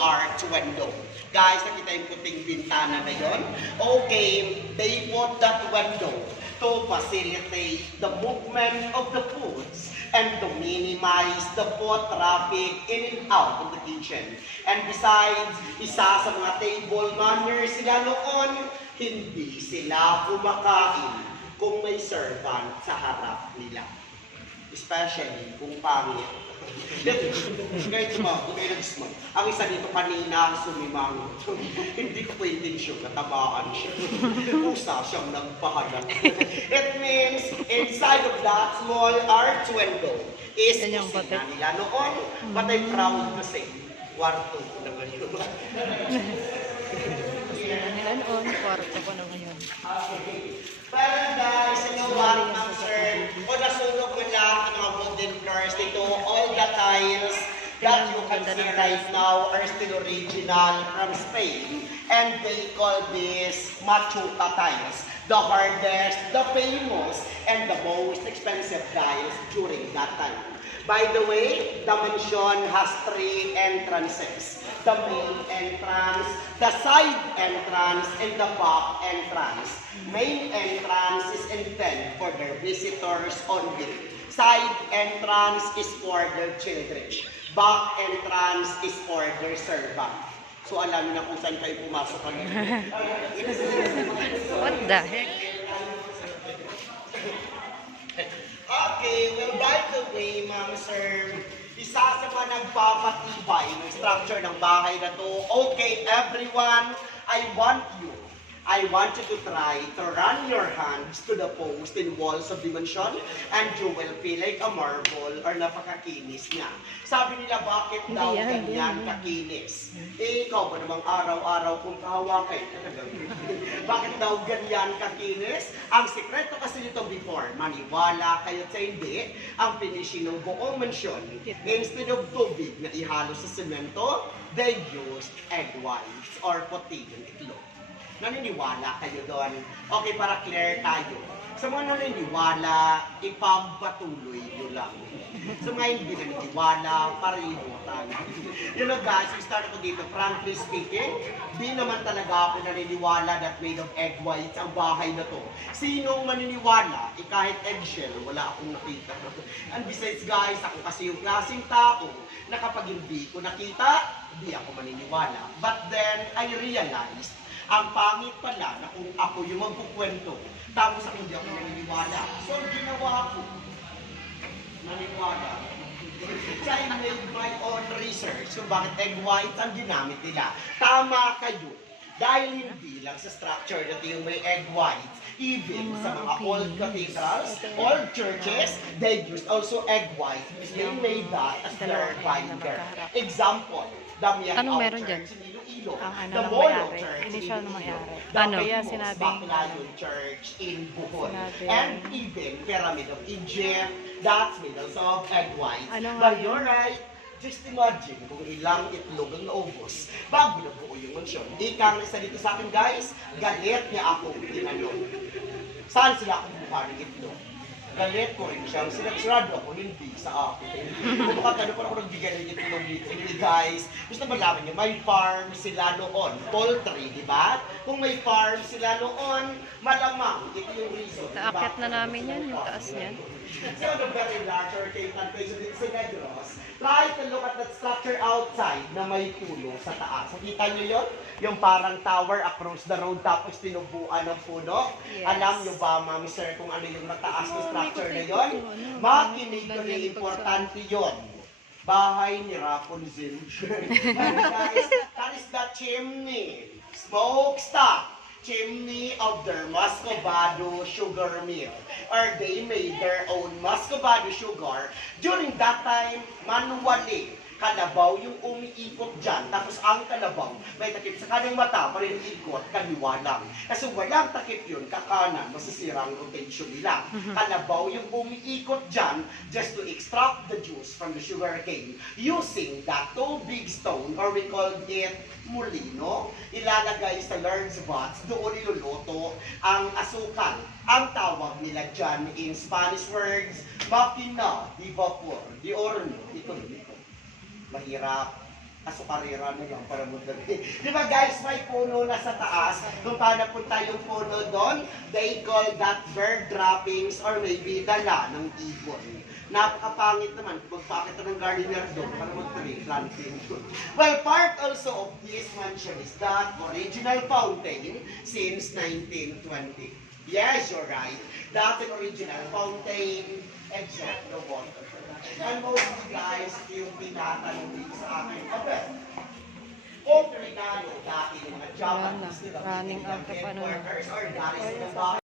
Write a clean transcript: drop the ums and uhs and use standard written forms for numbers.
archwindow. Guys, nakita yung puting bintana na yun? Okay, they put that window to facilitate the movement of the foods and to minimize the foot traffic in and out of the kitchen. And besides, isa sa mga table manners sila noon, hindi sila kumakain kung may servant sa harap nila. Especially kung pangit. Kahit sumagot, kayo nag-smile. Ang isa dito kanina, sumimang. Hindi ko po intensyon, natabaan siya. Kusa siyang nagpahalan. It means, inside of that small arch window is kusina nila noon. But I'm proud to say, kwarto ko na ngayon. Kusina nila noon, kwarto ko na ngayon. Pero guys, you know what, Ma'am Sir? Kung nasunog mo lang ang mga wooden floors dito, all the tiles that you can see right now are still original from Spain. And they call this Machuca tiles. The hardest, the famous, and the most expensive tiles during that time. By the way, the mansion has 3 entrances. The main entrance, the side entrance, and the back entrance. Main entrance is intended for their visitors only. Side entrance is for their children. Back entrance is for their servant. So alam niyo na kung saan kayo pumasok kanina. What the heck? Okay, well by the way, Ma'am Sir, isa sa mga nagpapatibay ng structure ng bahay na to. Okay, everyone, I want you to try to run your hands to the post and walls of the mansion and you will feel like a marble or napakakinis niya. Sabi nila, bakit daw ganyan kakinis? Eh, ikaw ba namang araw-araw kung kahawakan? Bakit daw ganyan kakinis? Ang sekreto kasi nito before, maniwala kayo sa hindi, ang finishing ng buong mansion, instead of tubig na ihalo sa semento, they used egg whites or puti ng itlog. Naniniwala kayo doon? Okay, para clear tayo. Sa mga naniniwala, ipagpatuloy nyo lang. Sa mga hindi naniniwala, paributan. You know guys, we start ako dito, frankly speaking, di naman talaga ako naniniwala that made of egg whites ang bahay na to. Sinong maniniwala? Kahit eggshell, wala akong nakita. And besides guys, ako kasi yung klaseng tao na kapag hindi ko nakita, di ako maniniwala. But then, I realized, ang pangit pala na kung ako yung magkukwento, tapos ako hindi ako naniniwala. So, ginawa ko, naniniwala. So, I made my own research kung bakit egg whites ang ginamit nila. Tama kayo. Dahil hindi lang sa structure na yung may egg whites, even sa mga old cathedrals, old churches, they used also egg whites because they made that as their binder. Example, Damian Anong meron dyan? Ang ano ng mayari, initial ng mayari. Ano? Kaya sinabing Baclayon Church in Bohol. And even Pyramid of Egypt, that's made of egg whites. But you're right, just imagine kung ilang itlog ang naubos bago na buo yung mansyon. Ika ang isa dito sa akin guys, galit niya ako tinanong. Saan sila ako buka ng itlog? Galit ko rin siya. Sinagsurado ako, hindi sa akin. Kung makatano pa ako nagbigay ng itlog dito. Guys, gusto malaman niyo, may farm sila noon. Poultry, di ba? Kung may farm sila noon, malamang. Ito yung reason. Naakyat na namin yan, yung taas niyan. So, the very large or Cayman Place of the Negros, try to look at that structure outside na may puno sa taas. Nakita niyo yun? Yung parang tower across the road tapos tinubuan ng puno. Yes. Alam niyo ba, Ma'am Sir, kung ano yung mataas na structure na yun? Makinig ko na importante yun. Bahay ni Rapunzel. Guys, that is the chimney. Smokestack. Chimney of their Muscovado sugar mill. Or they made their own Muscovado sugar. During that time, manually, kalabaw yung umiikot dyan. Tapos ang kalabaw, may takip sa kanang mata, pa rin ikot, kaliwa lang. Kasi walang takip yun, kakanan, masisira ang rotation nila. Kalabaw yung umiikot dyan, just to extract the juice from the sugar cane. Using that two big stone, or we call it mulino, ilalagay sa large pots, doon iluluto ang asukal. Ang tawag nila dyan in Spanish words, makina, di vapor, di horno, ito. Mahirap. Kaso karera na lang para magdali. Di ba guys, may puno na sa taas. Kung paano punta yung puno doon, they call that bird droppings or maybe dala ng ibon. Napakapangit naman, magpakita ng gardener doon para magtuloy planting doon. Well, part also of this mansion is that original fountain since 1920. Yes, you're right. That's an original fountain, except the water. And most of you guys, yung tinatanong dito sa akin, abe, kung regalo dati ng mga Wala na. Japanese, nila Running out of ano na. workers or garis ng bahay.